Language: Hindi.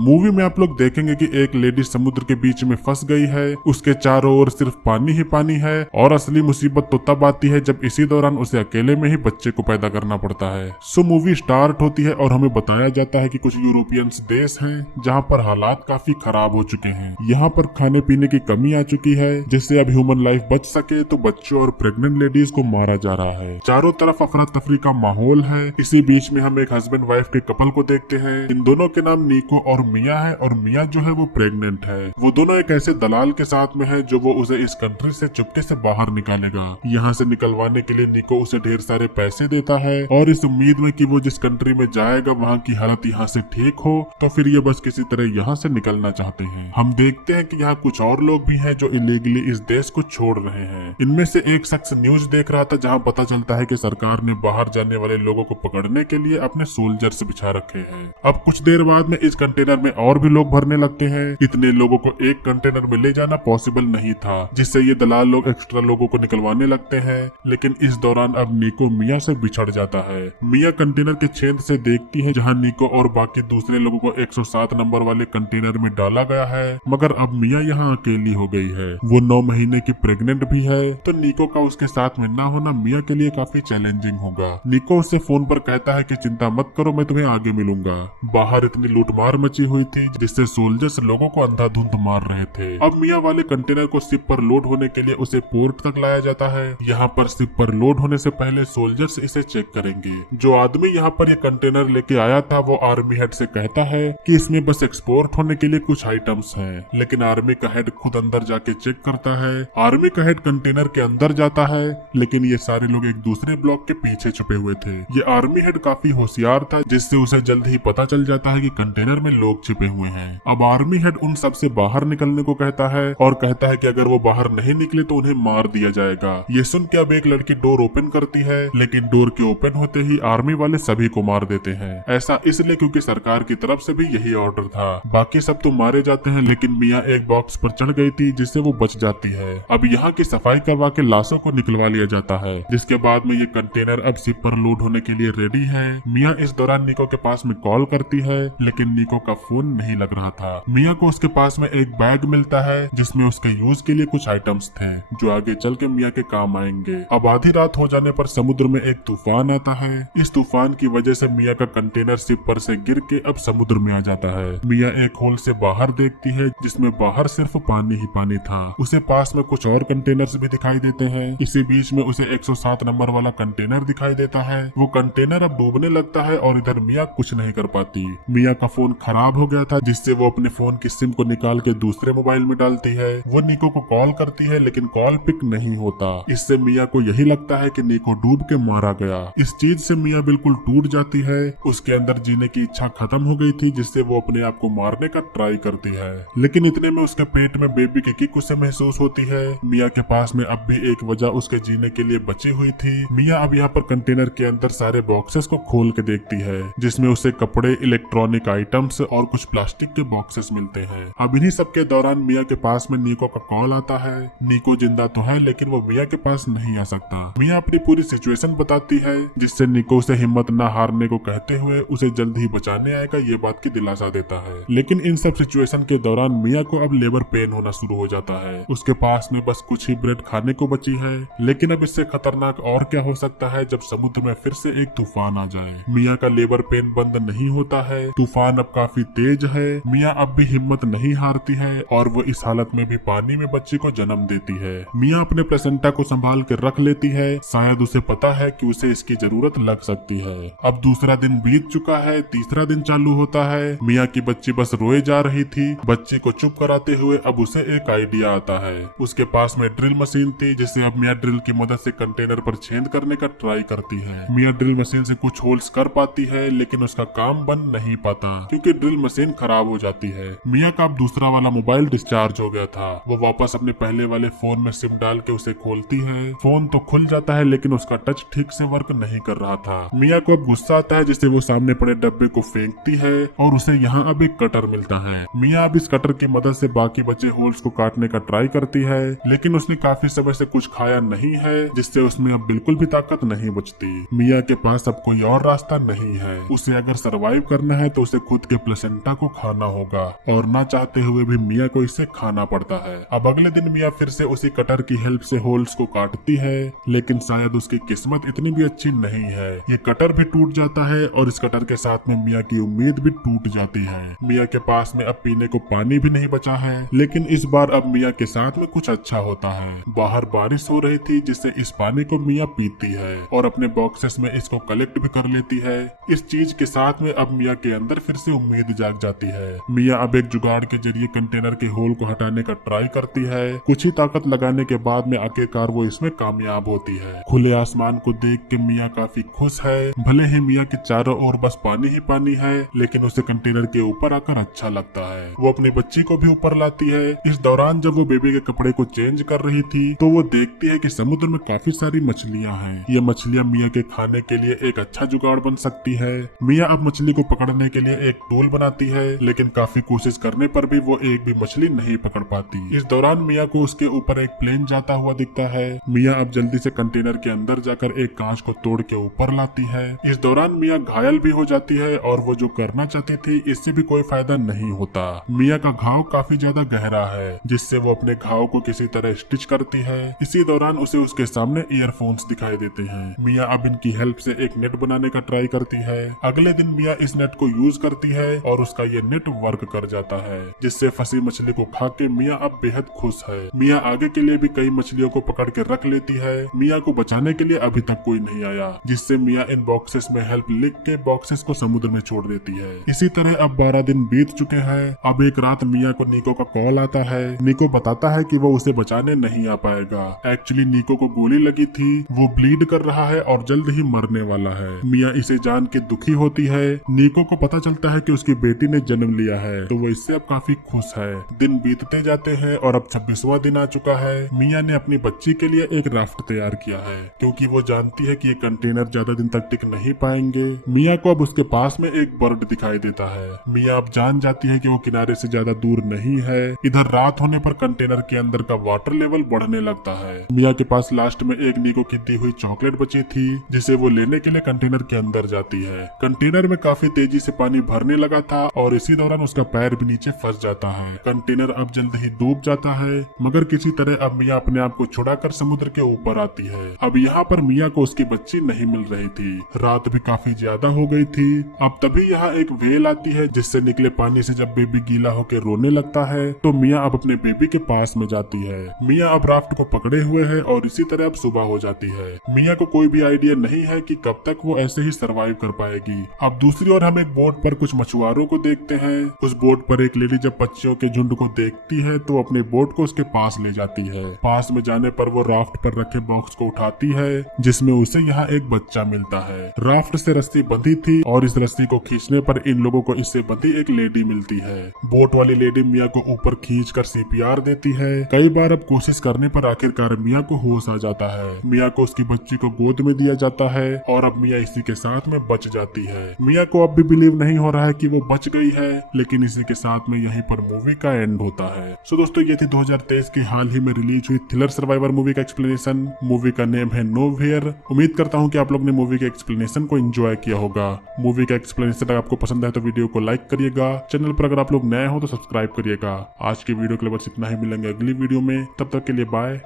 मूवी में आप लोग देखेंगे कि एक लेडी समुद्र के बीच में फंस गई है, उसके चारों ओर सिर्फ पानी ही पानी है और असली मुसीबत तो तब आती है जब इसी दौरान उसे अकेले में ही बच्चे को पैदा करना पड़ता है। सो मूवी स्टार्ट होती है और हमें बताया जाता है कि कुछ यूरोपियन देश हैं जहां पर हालात काफी खराब हो चुके हैं। यहाँ पर खाने पीने की कमी आ चुकी है, जिससे अब ह्यूमन लाइफ बच सके तो बच्चों और प्रेग्नेंट लेडीज को मारा जा रहा है। चारों तरफ अफरा तफरी का माहौल है। इसी बीच में हम एक हस्बैंड वाइफ के कपल को देखते हैं। इन दोनों के नाम निको और मिया है और मिया जो है वो प्रेग्नेंट है। वो दोनों एक ऐसे दलाल के साथ में है जो वो उसे इस कंट्री से चुपके से बाहर निकालेगा। यहाँ से निकलवाने के लिए निको उसे ढेर सारे पैसे देता है और इस उम्मीद में कि वो जिस कंट्री में जाएगा वहाँ की हालत यहाँ से ठीक हो, तो फिर ये बस किसी तरह यहाँ से निकलना चाहते हैं। हम देखते हैं कि यहाँ कुछ और लोग भी हैं जो इलीगली इस देश को छोड़ रहे हैं। इनमें से एक शख्स न्यूज देख रहा था जहाँ पता चलता है कि सरकार ने बाहर जाने वाले लोगों को पकड़ने के लिए अपने सोल्जर्स बिछा रखे हैं। अब कुछ देर बाद में इस कंटेनर में और भी लोग भरने लगते हैं। इतने लोगों को एक कंटेनर में ले जाना पॉसिबल नहीं था, जिससे ये दलाल लोग एक्स्ट्रा लोगों को निकलवाने लगते हैं। लेकिन इस दौरान अब निको मिया से बिछड़ जाता है। मिया कंटेनर के छेद से देखती है जहाँ निको और बाकी दूसरे लोगों को 107 नंबर वाले कंटेनर में डाला गया है, मगर अब मिया यहाँ अकेली हो गई है। वो 9 महीने की प्रेग्नेंट भी है, तो निको का उसके साथ में ना होना मिया के लिए काफी चैलेंजिंग होगा। निको उससे फोन पर कहता है कि चिंता मत करो, मैं तुम्हें आगे मिलूंगा। बाहर इतनी लूटमार मची हुई थी जिससे सोल्जर्स लोगों को अंधाधुंध मार रहे थे। अब मिया वाले कंटेनर को शिप पर लोड होने के लिए उसे पोर्ट तक लाया जाता है। यहाँ पर शिप पर लोड होने से पहले सोल्जर्स इसे चेक करेंगे। जो आदमी यहाँ पर ये कंटेनर लेके आया था वो आर्मी हेड से कहता है कि इसमें बस एक्सपोर्ट होने के लिए कुछ आइटम्स हैं, लेकिन आर्मी का हेड खुद अंदर जाके चेक करता है। आर्मी का हेड कंटेनर के अंदर जाता है, लेकिन ये सारे लोग एक दूसरे ब्लॉक के पीछे छुपे हुए थे। ये आर्मी हेड काफी होशियार था, जिससे उसे जल्द ही पता चल जाता है कि कंटेनर में लोग छिपे हुए हैं। अब आर्मी हेड उन सब से बाहर निकलने को कहता है और कहता है कि अगर वो बाहर नहीं निकले तो उन्हें मार दिया जाएगा। ये सुन के अब एक लड़की डोर ओपन करती है, लेकिन डोर के ओपन होते ही आर्मी वाले सभी को मार देते हैं। ऐसा इसलिए क्योंकि सरकार की तरफ से भी यही ऑर्डर था। बाकी सब तो मारे जाते हैं, लेकिन मिया एक बॉक्स पर चढ़ गई थी जिससे वो बच जाती है। अब यहाँ की सफाई करवा के लाशों को निकलवा लिया जाता है, जिसके बाद में ये कंटेनर अब शिप पर लोड होने के लिए रेडी है। मिया इस दौरान निको के पास में कॉल करती है, लेकिन निको का फोन नहीं लग रहा था। मिया को उसके पास में एक बैग मिलता है जिसमें उसके यूज के लिए कुछ आइटम्स थे जो आगे चल के मिया के काम आएंगे। अब आधी रात हो जाने पर समुद्र में एक तूफान आता है। इस तूफान की वजह से मिया का कंटेनर शिप पर से गिर के अब समुद्र में आ जाता है। मिया एक होल से बाहर देखती है जिसमें बाहर सिर्फ पानी ही पानी था। उसे पास में कुछ और कंटेनर्स भी दिखाई देते हैं। इसी बीच में उसे 107 नंबर वाला कंटेनर दिखाई देता है। वो कंटेनर अब डूबने लगता है और इधर मिया कुछ नहीं कर पाती। मिया का फोन खराब हो गया था, जिससे वो अपने फोन की सिम को निकाल के दूसरे मोबाइल में डालती है। वो निको को कॉल करती है, लेकिन कॉल पिक नहीं होता। इससे मिया को यही लगता है कि निको डूब के मारा गया। इस चीज से मिया बिल्कुल टूट जाती है। उसके अंदर जीने की इच्छा खत्म हो गई थी, जिससे वो अपने आप को मारने का ट्राई करती है। लेकिन इतने में उसके पेट में बेबी की किक उसे महसूस होती है। मिया के पास में अब भी एक वजह उसके जीने के लिए बची हुई थी। मिया अब यहाँ पर कंटेनर के अंदर सारे बॉक्सेस को खोल के देखती है, जिसमें उसे कपड़े, इलेक्ट्रॉनिक आइटम्स और कुछ प्लास्टिक के बॉक्सेस मिलते हैं। अब इन्हीं सब के दौरान मिया के पास में निको का कॉल आता है। निको जिंदा तो है, लेकिन वो मिया के पास नहीं आ सकता। मिया अपनी पूरी सिचुएशन बताती है, जिससे निको उसे हिम्मत न हारने को कहते हुए उसे जल्द ही बचाने आएगा ये बात की दिलासा देता है। लेकिन इन सब सिचुएशन के दौरान मिया को अब लेबर पेन होना शुरू हो जाता है। उसके पास में बस कुछ ही ब्रेड खाने को बची है। लेकिन अब इससे खतरनाक और क्या हो सकता है जब समुद्र में फिर से एक तूफान आ जाए। मिया का लेबर पेन बंद नहीं होता है। तूफान अब काफी तेज है। मिया अब भी हिम्मत नहीं हारती है और वो इस हालत में भी पानी में बच्चे को जन्म देती है। मिया अपने प्लेसेंटा को संभाल के रख लेती है। शायद उसे पता है कि उसे इसकी जरूरत लग सकती है। अब दूसरा दिन बीत चुका है, तीसरा दिन चालू होता है। मिया की बच्ची बस रोए जा रही थी। बच्ची को चुप कराते हुए अब उसे एक आइडिया आता है। उसके पास में ड्रिल मशीन थी, जिससे अब मिया ड्रिल की मदद से कंटेनर पर छेद करने का ट्राई करती है। मिया ड्रिल मशीन से कुछ होल्स कर पाती है, लेकिन उसका काम बन नहीं पाता क्योंकि ड्रिल मशीन खराब हो जाती है। मिया का अब दूसरा वाला मोबाइल डिस्चार्ज हो गया था। वो वापस अपने पहले वाले फोन में सिम डाल के उसे खोलती है। फोन तो खुल जाता है, लेकिन उसका टच ठीक से वर्क नहीं कर रहा था। मिया को अब गुस्सा आता है, जिससे वो सामने पड़े डब्बे को फेंकती है और उसे यहाँ अब एक कटर मिलता है। मिया अब इस कटर की मदद से बाकी बचे होल्स को काटने का ट्राई करती है, लेकिन उसने काफी समय से कुछ खाया नहीं है, जिससे उसमें अब बिल्कुल भी ताकत नहीं बचती। मिया के पास अब कोई और रास्ता नहीं है। उसे अगर सरवाइव करना है तो उसे खुद के प्लेसेंटा प्लेसेंटा को खाना होगा और ना चाहते हुए भी मिया को इसे खाना पड़ता है। अब अगले दिन मिया फिर से उसी कटर की हेल्प से होल्स को काटती है, लेकिन शायद उसकी किस्मत इतनी भी अच्छी नहीं है। ये कटर भी टूट जाता है और इस कटर के साथ में मिया की उम्मीद भी टूट जाती है। मिया के पास में अब पीने को पानी भी नहीं बचा है, लेकिन इस बार अब मिया के साथ में कुछ अच्छा होता है। बाहर बारिश हो रही थी, जिससे इस पानी को मिया पीती है और अपने बॉक्सेस में इसको कलेक्ट भी कर लेती है। इस चीज के साथ में अब मिया के अंदर फिर से उम्मीद जाग जाती है। मिया अब एक जुगाड़ के जरिए कंटेनर के होल को हटाने का ट्राई करती है। कुछ ही ताकत लगाने के बाद में आखिरकार वो इसमें कामयाब होती है। खुले आसमान को देख के मिया काफी खुश है। भले ही मिया के चारों ओर बस पानी ही पानी है, लेकिन उसे कंटेनर के ऊपर आकर अच्छा लगता है। वो अपनी बच्ची को भी ऊपर लाती है। इस दौरान जब वो बेबी के कपड़े को चेंज कर रही थी तो वो देखती है कि समुद्र में काफी सारी मछलियां हैं। ये मछलियां मिया के खाने के लिए एक अच्छा जुगाड़ बन सकती है। मिया अब मछली को पकड़ने के लिए एक टूल बनाती है, लेकिन काफी कोशिश करने पर भी वो एक भी मछली नहीं पकड़ पाती। इस दौरान मिया को उसके ऊपर एक प्लेन जाता हुआ दिखता है। मिया अब जल्दी से कंटेनर के अंदर जाकर एक कांच को तोड़ के ऊपर लाती है। इस दौरान मिया घायल भी हो जाती है और वो जो करना चाहती थी इससे भी कोई फायदा नहीं होता। मिया का घाव काफी ज्यादा गहरा है, जिससे वो अपने घाव को किसी तरह स्टिच करती है। इसी दौरान उसे उसके सामने ईयरफोन्स दिखाई देते हैं। मिया अब इनकी हेल्प से एक नेट बनाने का ट्राई करती है। अगले दिन मिया इस नेट को यूज करती है और उसका ये नेट वर्क कर जाता है, जिससे फंसी मछली को खा के मिया अब बेहद खुश है। मिया आगे के लिए भी कई मछलियों को पकड़ के रख लेती है। मिया को बचाने के लिए अभी तक कोई नहीं आया, जिससे मिया इन बॉक्सेस में हेल्प लिख के बॉक्सेस को समुद्र में छोड़ देती है। इसी तरह अब 12 दिन बीत चुके हैं। अब एक रात मिया को निको का कॉल आता है। निको बताता है कि वो उसे बचाने नहीं आ पाएगा। एक्चुअली निको को गोली लगी थी, वो ब्लीड कर रहा है और जल्द ही मरने वाला है। मिया इसे जान के दुखी होती है। निको को पता चलता है कि उसकी बेटी ने जन्म लिया है, तो वो इससे अब काफी खुश है। दिन बीतते जाते हैं और अब 26वां दिन आ चुका है। मिया ने अपनी बच्ची के लिए एक राफ्ट तैयार किया है, क्योंकि वो जानती है कि ये कंटेनर ज्यादा दिन तक टिक नहीं पाएंगे। मिया को अब उसके पास में एक बर्ड दिखाई देता है। मिया अब जान जाती है कि वो किनारे से ज्यादा दूर नहीं है। इधर रात होने पर कंटेनर के अंदर का वाटर लेवल बढ़ने लगता है। मिया के पास लास्ट में एक निको की दी हुई चॉकलेट बची थी, जिसे वो लेने के लिए कंटेनर के अंदर जाती है। कंटेनर में काफी तेजी से पानी भरने लगा था और इसी दौरान उसका पैर भी नीचे फंस जाता है। कंटेनर अब जल्द ही डूब जाता है, मगर किसी तरह अब मिया अपने आप को छुड़ाकर समुद्र के ऊपर आती है। अब यहाँ पर मिया को उसकी बच्ची नहीं मिल रही थी। रात भी काफी ज्यादा हो गई थी। अब तभी यहाँ एक व्हेल आती है, जिससे निकले पानी से जब बेबी गीला होकर रोने लगता है तो मिया अब अपने बेबी के पास में जाती है। मिया अब राफ्ट को पकड़े हुए है और इसी तरह अब सुबह हो जाती है। मिया को कोई भी आइडिया नहीं है कि कब तक वो ऐसे ही सरवाइव कर पाएगी। अब दूसरी ओर हम एक बोट पर कुछ मछुआरों को देखते हैं। उस बोट पर एक लेडी जब पक्षियों के झुंड को देखती है तो अपने बोट को उसके पास ले जाती है। पास में जाने पर वो राफ्ट पर रखे बॉक्स को उठाती है, जिसमें उसे यहाँ एक बच्चा मिलता है। राफ्ट से रस्सी बंधी थी और इस रस्सी को खींचने पर इन लोगों को इससे बंधी एक लेडी मिलती है। बोट वाली लेडी मिया को ऊपर खींचकर सीपीआर देती है। कई बार अब कोशिश करने पर आखिरकार मिया को होश आ जाता है। मिया को उसकी बच्ची को गोद में दिया जाता है और अब मिया इसी के साथ में बच जाती है। मिया को अब भी बिलीव नहीं हो रहा है कि वो बच गई है, लेकिन इसी के साथ में यहीं पर मूवी का एंड होता है। सो दोस्तों, ये थी 2023 की हाल ही में रिलीज हुई थ्रिलर सर्वाइवर मूवी का एक्सप्लेनेशन। मूवी का नेम है नोवेयर। उम्मीद करता हूँ कि आप लोग ने मूवी के एक्सप्लेनेशन को एंजॉय किया होगा। मूवी का एक्सप्लेनेशन अगर आपको पसंद है तो वीडियो को लाइक करिएगा। चैनल पर अगर आप लोग नए हो तो सब्सक्राइब करिएगा। आज की वीडियो के लिए बस इतना ही। मिलेंगे अगली वीडियो में, तब तक के लिए बाय।